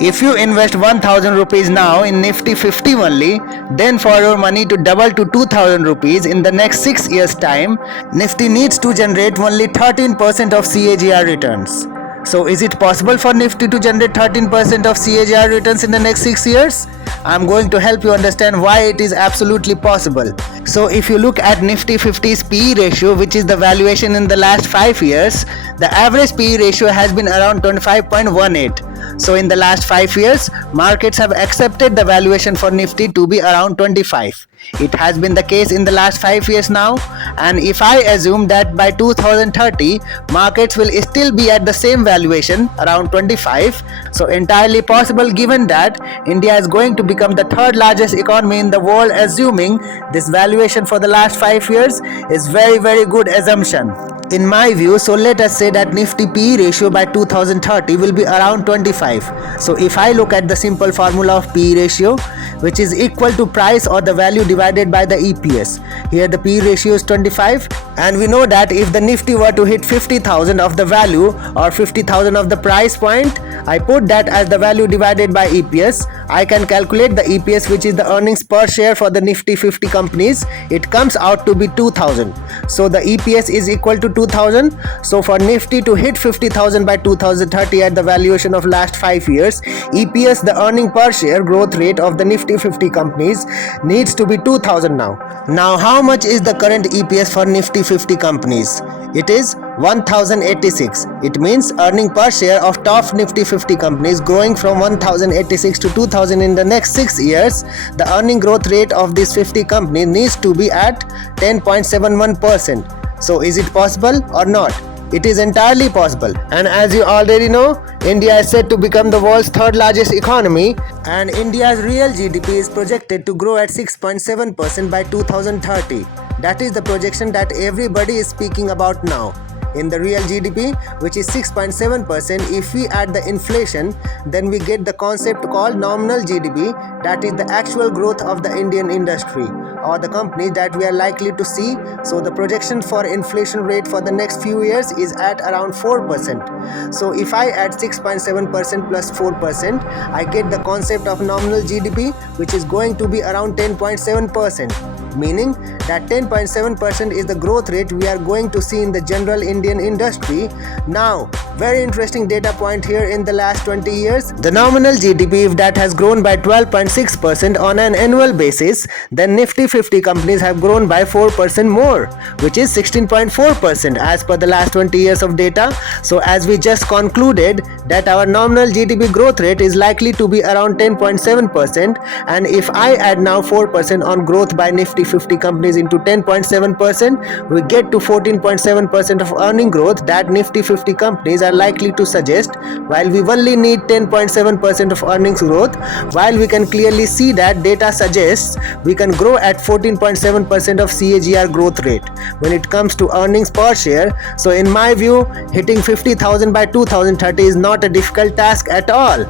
If you invest 1000 rupees now in Nifty 50 only, then for your money to double to 2000 rupees in the next 6 years time, Nifty needs to generate only 13% of CAGR returns. So is it possible for Nifty to generate 13% of CAGR returns in the next 6 years? I'm going to help you understand why it is absolutely possible. So if you look at Nifty 50's PE ratio, which is the valuation in the last 5 years, the average PE ratio has been around 25.18. So in the last 5 years, markets have accepted the valuation for Nifty to be around 25. It has been the case in the last 5 years now, and if I assume that by 2030 markets will still be at the same valuation around 25, so entirely possible given that India is going to become the third largest economy in the world, assuming this valuation for the last 5 years is very good assumption in my view. So let us say that Nifty PE ratio by 2030 will be around 25. So if I look at the simple formula of PE ratio, which is equal to price or the value divided by the EPS. Here the PE ratio is 25, and we know that if the Nifty were to hit 50,000 of the value or 50,000 of the price point, I put that as the value divided by EPS. I can calculate the EPS, which is the earnings per share for the Nifty 50 companies. It comes out to be 2000. So the EPS is equal to 2000. So for Nifty to hit 50,000 by 2030 at the valuation of last 5 years, EPS, the earning per share growth rate of the Nifty 50 companies, needs to be 2000 now. Now how much is the current EPS for Nifty 50 companies? It is 1086. It means earning per share of top Nifty 50 companies growing from 1086 to 2000 in the next 6 years. The earning growth rate of these 50 companies needs to be at 10.71%. So is it possible or not? It is entirely possible, and as you already know, India is said to become the world's third largest economy, and India's real GDP is projected to grow at 6.7% by 2030. That is the projection that everybody is speaking about now. In the real GDP, which is 6.7%, if we add the inflation, then we get the concept called nominal GDP, that is the actual growth of the Indian industry or the companies that we are likely to see. So the projection for inflation rate for the next few years is at around 4%. So if I add 6.7% plus 4%, I get the concept of nominal GDP, which is going to be around 10.7%, meaning that 10.7% is the growth rate we are going to see in the general Indian industry. Now, very interesting data point here: in the last 20 years, the nominal GDP, if that has grown by 12.6% on an annual basis, then Nifty 50 companies have grown by 4% more, which is 16.4% as per the last 20 years of data. So as we just concluded that our nominal GDP growth rate is likely to be around 10.7%, and if I add now 4% on growth by Nifty 50 companies into 10.7%, we get to 14.7% of earning growth that Nifty 50 companies are likely to suggest, while we only need 10.7% of earnings growth. While we can clearly see that data suggests we can grow at 14.7% of CAGR growth rate when it comes to earnings per share. So in my view, hitting 50,000 by 2030 is not a difficult task at all.